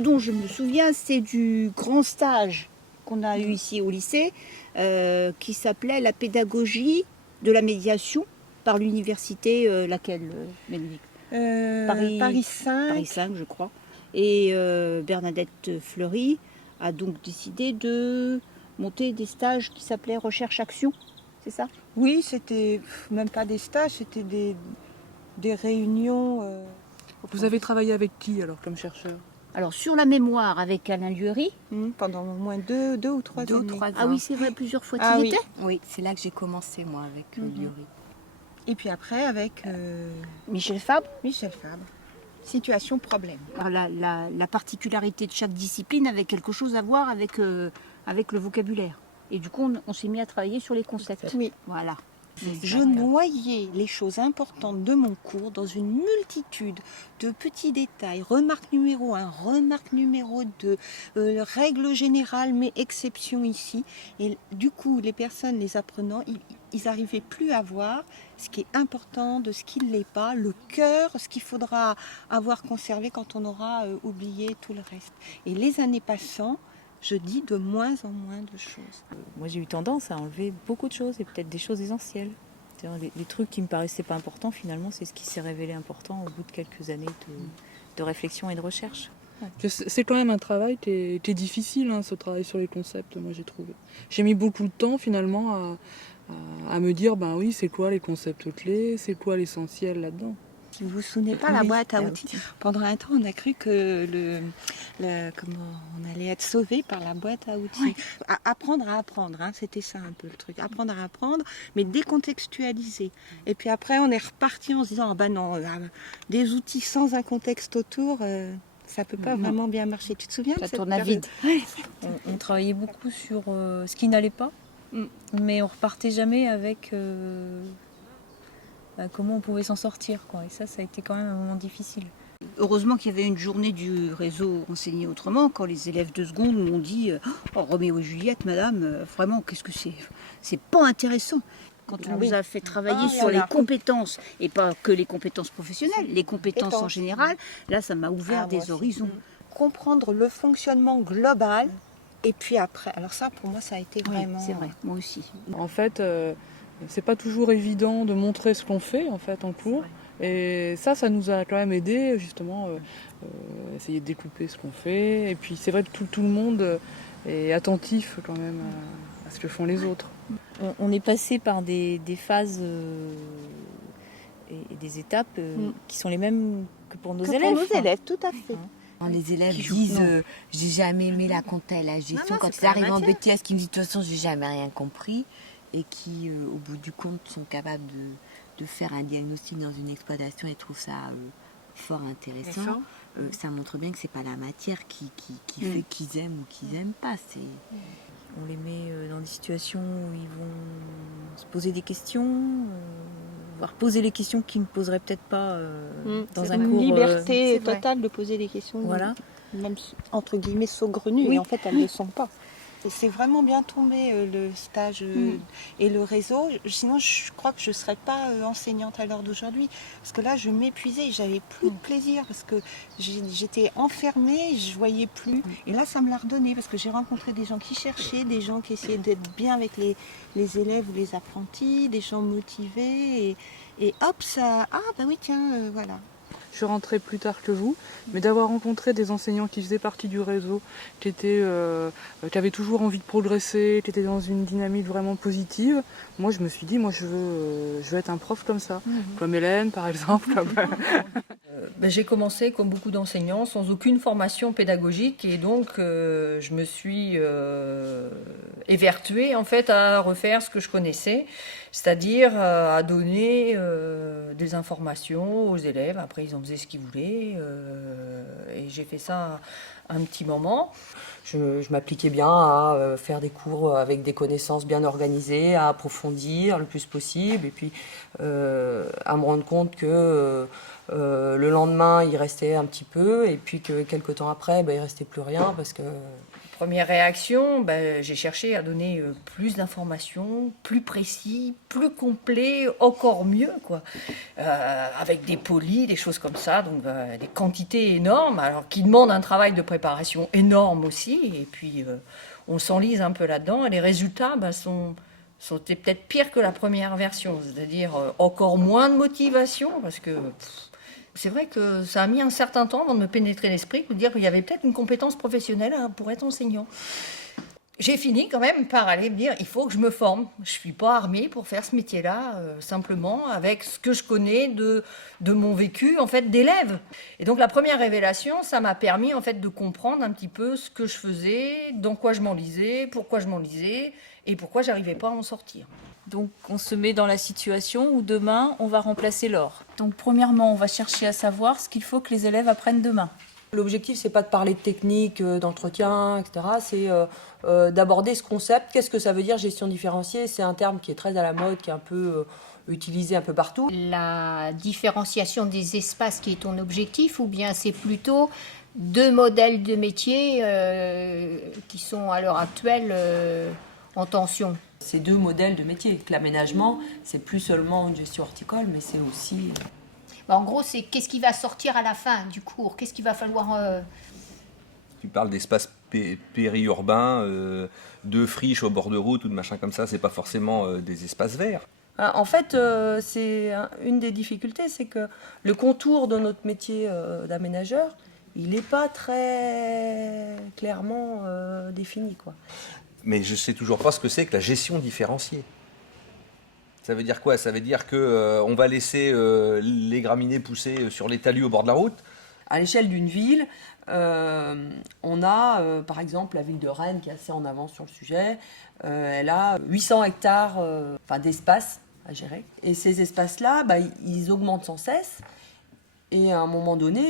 dont je me souviens, c'est du grand stage qu'on a eu ici au lycée, qui s'appelait la pédagogie de la médiation par l'université, laquelle, Bénédicte Paris 5. Paris 5, je crois. Et Bernadette Fleury a donc décidé de monter des stages qui s'appelaient Recherche-Action, c'est ça? Oui, c'était même pas des stages, c'était des réunions. Vous avez travaillé avec qui alors comme chercheur? Alors sur la mémoire avec Alain Luery. Pendant au moins deux ou trois Deux ou années. trois Ah ans. oui, c'est vrai, plusieurs fois. Ah Tu y oui. étais? Oui, c'est là que j'ai commencé moi avec Lurie. Et puis après avec Michel Fabre. Michel Fabre. Situation problème. Alors, la particularité de chaque discipline avait quelque chose à voir avec le vocabulaire. Et du coup, on s'est mis à travailler sur les concepts. Oui. Voilà. Je noyais les choses importantes de mon cours dans une multitude de petits détails. Remarque numéro 1, remarque numéro 2, règle générale mais exception ici. Et du coup, les personnes, les apprenants, ils n'arrivaient plus à voir ce qui est important de ce qui ne l'est pas, le cœur, ce qu'il faudra avoir conservé quand on aura oublié tout le reste. Et les années passant, je dis de moins en moins de choses. Moi, j'ai eu tendance à enlever beaucoup de choses et peut-être des choses essentielles. Les trucs qui me paraissaient pas importants, finalement, c'est ce qui s'est révélé important au bout de quelques années de réflexion et de recherche. C'est quand même un travail qui est difficile, ce travail sur les concepts, moi j'ai trouvé. J'ai mis beaucoup de temps finalement à me dire, ben oui, c'est quoi les concepts clés, c'est quoi l'essentiel là-dedans. Si vous vous souvenez pas, la boîte à outils, pendant un temps, on a cru que on allait être sauvé par la boîte à outils. Ouais. Apprendre à apprendre, c'était ça un peu le truc. Apprendre à apprendre, mais décontextualiser. Et puis après, on est reparti en se disant, non, des outils sans un contexte autour, ça peut pas vraiment bien marcher. Tu te souviens de Ça cette tourne à vide. On travaillait beaucoup sur ce qui n'allait pas, mais on repartait jamais avec comment on pouvait s'en sortir, quoi. Et ça a été quand même un moment difficile. Heureusement qu'il y avait une journée du réseau Enseigner Autrement, quand les élèves de seconde m'ont dit oh, Roméo et Juliette, madame, vraiment, qu'est-ce que c'est? C'est pas intéressant. Quand on nous a fait travailler sur les compétences, et pas que les compétences professionnelles, les compétences en général, là, ça m'a ouvert des horizons. Comprendre le fonctionnement global, et puis après, alors ça, pour moi, ça a été vraiment... Oui, c'est vrai, moi aussi. En fait, c'est pas toujours évident de montrer ce qu'on fait en fait en cours. Et ça nous a quand même aidé justement essayer de découper ce qu'on fait. Et puis c'est vrai que tout le monde est attentif quand même à ce que font les autres. On est passé par des phases et des étapes qui sont les mêmes que pour nos élèves. Pour nos élèves, tout à fait. Quand les élèves disent j'ai jamais aimé la compta et la gestion, quand ils arrivent en BTS, qui me disent de toute façon j'ai jamais rien compris, et qui au bout du compte sont capables de faire un diagnostic dans une exploitation et trouvent ça fort intéressant, ça montre bien que c'est pas la matière qui fait qu'ils aiment ou qu'ils aiment pas. On les met dans des situations où ils vont se poser des questions, voire poser les questions qu'ils ne poseraient peut-être pas dans un cours. Une liberté totale de poser des questions, voilà. Même entre guillemets saugrenues, oui. Et en fait elles ne le sont pas. Et c'est vraiment bien tombé le stage et le réseau. Sinon, je crois que je ne serais pas enseignante à l'heure d'aujourd'hui. Parce que là, je m'épuisais, j'avais plus de plaisir parce que j'étais enfermée, je ne voyais plus. Et là, ça me l'a redonné parce que j'ai rencontré des gens qui cherchaient, des gens qui essayaient d'être bien avec les élèves ou les apprentis, des gens motivés. Et hop, ça... Ah, bah oui, tiens, voilà. Je suis rentrée plus tard que vous, mais d'avoir rencontré des enseignants qui faisaient partie du réseau, qui avaient toujours envie de progresser, qui étaient dans une dynamique vraiment positive, moi je me suis dit, je veux être un prof comme ça, comme Hélène par exemple. J'ai commencé comme beaucoup d'enseignants sans aucune formation pédagogique et donc je me suis évertuée en fait à refaire ce que je connaissais, c'est-à-dire à donner des informations aux élèves. Après ils en faisaient ce qu'ils voulaient et j'ai fait ça un petit moment. Je m'appliquais bien à faire des cours avec des connaissances bien organisées, à approfondir le plus possible et puis à me rendre compte que le lendemain il restait un petit peu et puis que quelques temps après il restait plus rien parce que... Première réaction, j'ai cherché à donner plus d'informations, plus précis, plus complet, encore mieux, quoi. Avec des polis, des choses comme ça, donc des quantités énormes, alors qui demandent un travail de préparation. préparation énorme aussi, et puis on s'enlise un peu là-dedans, et les résultats sont peut-être pires que la première version, c'est-à-dire encore moins de motivation, parce que c'est vrai que ça a mis un certain temps avant de me pénétrer l'esprit, de dire qu'il y avait peut-être une compétence professionnelle pour être enseignant. J'ai fini quand même par aller me dire, il faut que je me forme. Je ne suis pas armée pour faire ce métier-là, simplement avec ce que je connais de mon vécu en fait, d'élève. Et donc la première révélation, ça m'a permis en fait, de comprendre un petit peu ce que je faisais, dans quoi je m'enlisais, pourquoi je m'enlisais et pourquoi je n'arrivais pas à en sortir. Donc on se met dans la situation où demain on va remplacer Laure. Donc premièrement, on va chercher à savoir ce qu'il faut que les élèves apprennent demain. L'objectif, c'est pas de parler de technique, d'entretien, etc. C'est d'aborder ce concept. Qu'est-ce que ça veut dire gestion différenciée? C'est un terme qui est très à la mode, qui est un peu utilisé un peu partout. La différenciation des espaces qui est ton objectif, ou bien c'est plutôt 2 modèles de métier qui sont à l'heure actuelle en tension? C'est 2 modèles de métier. L'aménagement, c'est plus seulement une gestion horticole, mais c'est aussi... En gros, c'est qu'est-ce qui va sortir à la fin du cours? Qu'est-ce qu'il va falloir... Tu parles d'espaces périurbains, de friches au bord de route ou de machin comme ça, c'est pas forcément des espaces verts. En fait, c'est une des difficultés, c'est que le contour de notre métier d'aménageur, il n'est pas très clairement défini, quoi. Mais je sais toujours pas ce que c'est que la gestion différenciée. Ça veut dire quoi? Ça veut dire qu'on va laisser les graminées pousser sur les talus au bord de la route? À l'échelle d'une ville, on a par exemple la ville de Rennes qui est assez en avance sur le sujet. Elle a 800 hectares d'espace à gérer. Et ces espaces-là, ils augmentent sans cesse. Et à un moment donné,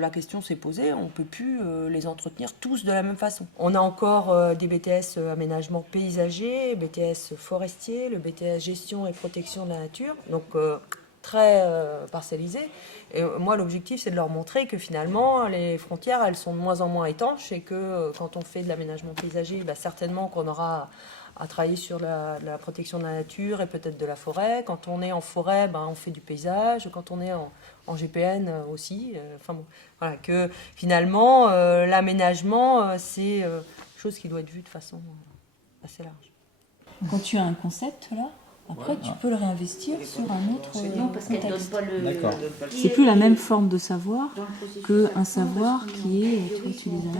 la question s'est posée, on ne peut plus les entretenir tous de la même façon. On a encore des BTS aménagement paysager, BTS forestier, le BTS gestion et protection de la nature, donc très parcellisé. Et moi, l'objectif, c'est de leur montrer que finalement, les frontières, elles sont de moins en moins étanches et que quand on fait de l'aménagement paysager, certainement qu'on aura à travailler sur la protection de la nature et peut-être de la forêt. Quand on est en forêt, on fait du paysage. Quand on est en GPN aussi. Voilà, que finalement, l'aménagement, c'est quelque chose qui doit être vu de façon assez large. Quand tu as un concept, là, après, tu peux le réinvestir sur un autre contexte. D'accord. C'est plus la même forme de savoir qu'un savoir qui est, tu vois, tu les as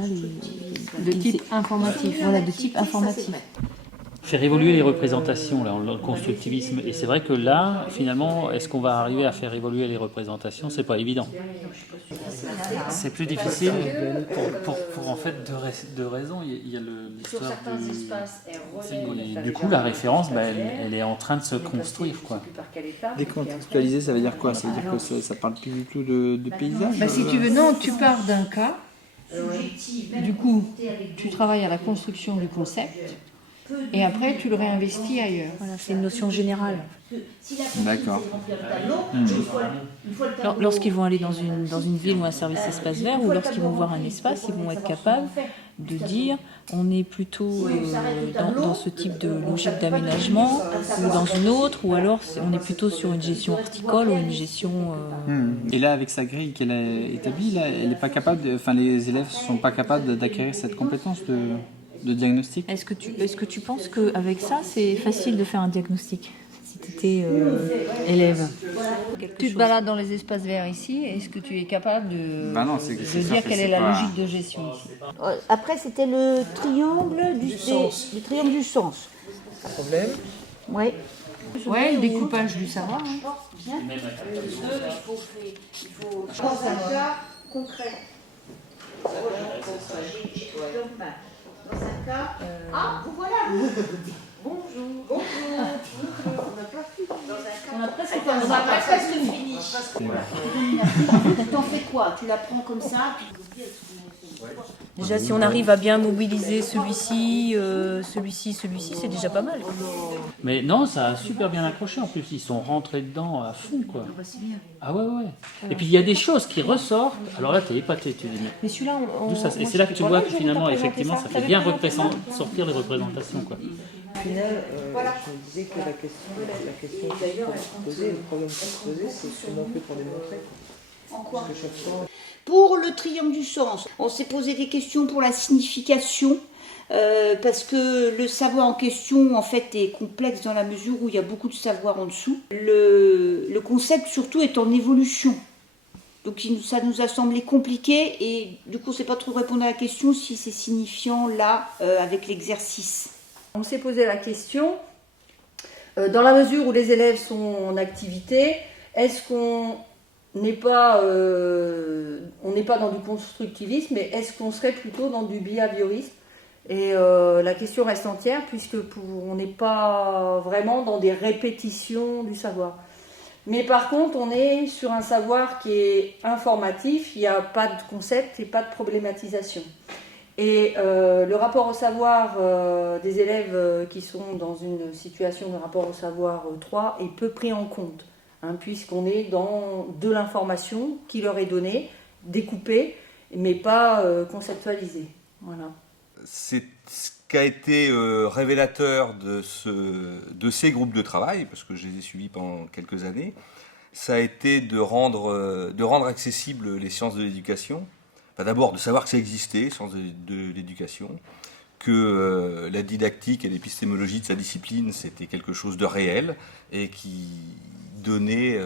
là, De type informatif. Voilà, de type informatif. Faire évoluer les représentations, là, le constructivisme. Et c'est vrai que là, finalement, est-ce qu'on va arriver à faire évoluer les représentations? C'est pas évident. C'est plus difficile pour en fait deux raisons. Il y a l'histoire du coup, la référence, elle est en train de se construire, quoi. Décontextualiser, ça veut dire quoi? Ça veut dire que ça parle plus du tout de paysage? Si tu veux, non, tu pars d'un cas. Du coup, tu travailles à la construction du concept. Et après, tu le réinvestis ailleurs. Voilà, c'est une notion générale. D'accord. Lorsqu'ils vont aller dans une ville ou un service espace vert, ou lorsqu'ils vont voir un espace, ils vont être capables de dire on est plutôt dans ce type de logique d'aménagement ou dans une autre, ou alors on est plutôt sur une gestion horticole ou une gestion... Et là, avec sa grille qu'elle a établie, là, elle est pas capable les élèves ne sont pas capables d'acquérir cette compétence de diagnostic. Est-ce que tu penses qu'avec ça, c'est facile de faire un diagnostic si tu étais élève? Tu te balades dans les espaces verts ici, est-ce que tu es capable de dire quelle est la logique de gestion ici? Après, c'était le triangle du sens. Problème? Oui. Ouais, le découpage du savoir. Il faut dans un cas concret. Dans un cas... Ah, vous voilà. Bonjour. Bonjour. On a presque fini. T'en fais quoi? Tu la prends comme ça? Déjà, si on arrive à bien mobiliser celui-ci, c'est déjà pas mal. Mais non, ça a super bien accroché en plus. Ils sont rentrés dedans à fond, quoi. Ah ouais. Et puis il y a des choses qui ressortent. Alors là, t'es épaté, tu dis. Mais celui-là, Et c'est là que tu vois que finalement, effectivement, ça fait bien sortir les représentations, quoi. Au final, je me disais que la question qui se posait, le problème qui se posait, c'est comment on fait pour démontrer. Parce que chaque fois... Pour le triangle du sens, on s'est posé des questions pour la signification, parce que le savoir en question en fait est complexe dans la mesure où il y a beaucoup de savoir en dessous. Le concept surtout est en évolution. Donc ça nous a semblé compliqué et du coup on ne sait pas trop répondre à la question si c'est signifiant là avec l'exercice. On s'est posé la question, dans la mesure où les élèves sont en activité, est-ce qu'on n'est pas dans du constructivisme, mais est-ce qu'on serait plutôt dans du behaviorisme? Et la question reste entière puisque on n'est pas vraiment dans des répétitions du savoir. Mais par contre, on est sur un savoir qui est informatif, il n'y a pas de concept et pas de problématisation. Et le rapport au savoir des élèves qui sont dans une situation de rapport au savoir 3 est peu pris en compte, puisqu'on est dans de l'information qui leur est donnée, découpée, mais pas conceptualisée. Voilà. C'est ce qu'a été révélateur de ces groupes de travail, parce que je les ai suivis pendant quelques années, ça a été de rendre accessibles les sciences de l'éducation. Enfin, d'abord de savoir que ça existait, sciences de l'éducation, que la didactique et l'épistémologie de sa discipline, c'était quelque chose de réel et qui donnait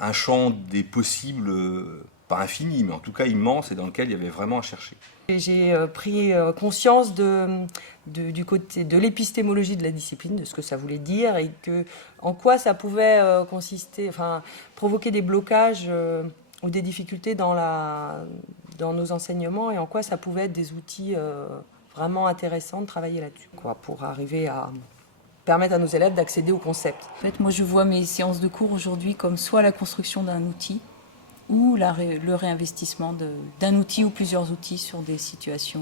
un champ des possibles, pas infini, mais en tout cas immense, et dans lequel il y avait vraiment à chercher. J'ai pris conscience du côté de l'épistémologie de la discipline, de ce que ça voulait dire et en quoi ça pouvait consister, provoquer des blocages ou des difficultés dans nos enseignements et en quoi ça pouvait être des outils vraiment intéressants de travailler là-dessus, pour arriver à permettre à nos élèves d'accéder au concept. En fait, moi je vois mes séances de cours aujourd'hui comme soit la construction d'un outil, ou le réinvestissement d'un outil ou plusieurs outils sur des situations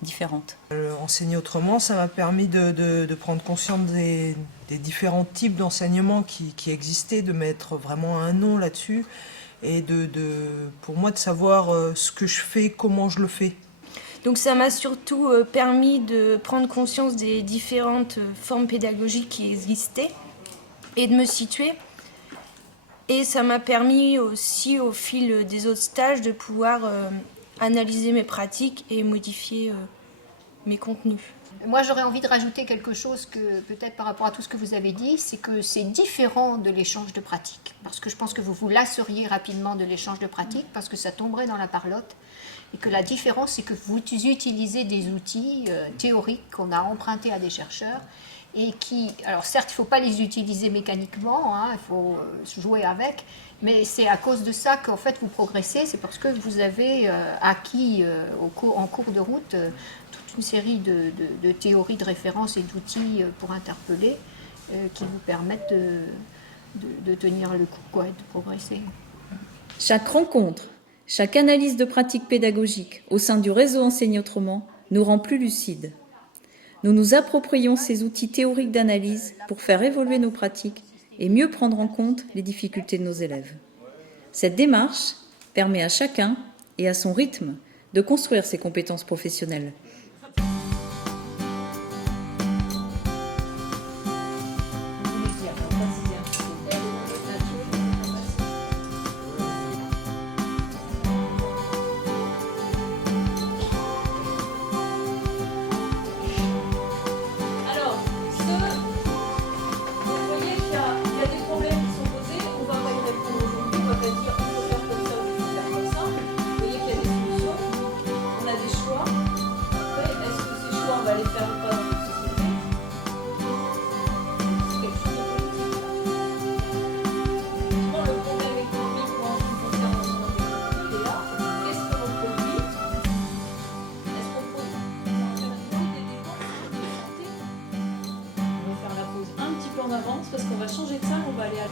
différentes. Enseigner autrement, ça m'a permis de prendre conscience des différents types d'enseignement qui existaient, de mettre vraiment un nom là-dessus et pour moi de savoir ce que je fais, comment je le fais. Donc ça m'a surtout permis de prendre conscience des différentes formes pédagogiques qui existaient et de me situer. Et ça m'a permis aussi, au fil des autres stages, de pouvoir analyser mes pratiques et modifier mes contenus. Moi, j'aurais envie de rajouter quelque chose que, peut-être par rapport à tout ce que vous avez dit, c'est que c'est différent de l'échange de pratiques. Parce que je pense que vous vous lasseriez rapidement de l'échange de pratiques, parce que ça tomberait dans la parlotte. Et que la différence, c'est que vous utilisez des outils théoriques qu'on a empruntés à des chercheurs, et qui, alors certes, il ne faut pas les utiliser mécaniquement, il faut jouer avec, mais c'est à cause de ça qu'en fait vous progressez, c'est parce que vous avez acquis en cours de route toute une série de théories, de références et d'outils pour interpeller qui vous permettent de tenir le coup, et de progresser. Chaque rencontre, chaque analyse de pratiques pédagogiques au sein du réseau Enseigner Autrement nous rend plus lucides. Nous nous approprions ces outils théoriques d'analyse pour faire évoluer nos pratiques et mieux prendre en compte les difficultés de nos élèves. Cette démarche permet à chacun et à son rythme de construire ses compétences professionnelles. Parce qu'on va changer de salle, on va aller à